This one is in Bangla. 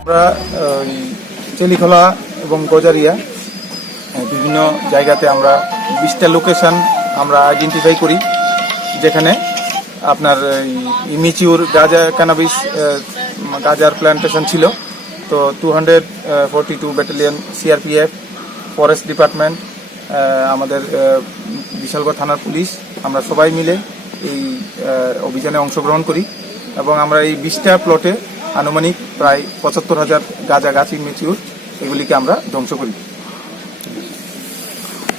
আমরা চেলিখোলা এবং গজারিয়া বিভিন্ন জায়গাতে আমরা 20টা লোকেশন আমরা আইডেন্টিফাই করি, যেখানে আপনার ইমিচিউর গাঁজা ক্যানাবিস গাঁজার প্ল্যান্টেশন ছিল। তো 242 ব্যাটালিয়ন সিআরপিএফ, ফরেস্ট ডিপার্টমেন্ট, আমাদের বিশালগড় থানার পুলিশ, আমরা সবাই মিলে এই অভিযানে অংশগ্রহণ করি এবং আমরা এই 20টা প্লটে আনুমানিক প্রায় 75,000 গাঁজা গাছ ইমিচিউর এগুলিকে আমরা ধ্বংস করি।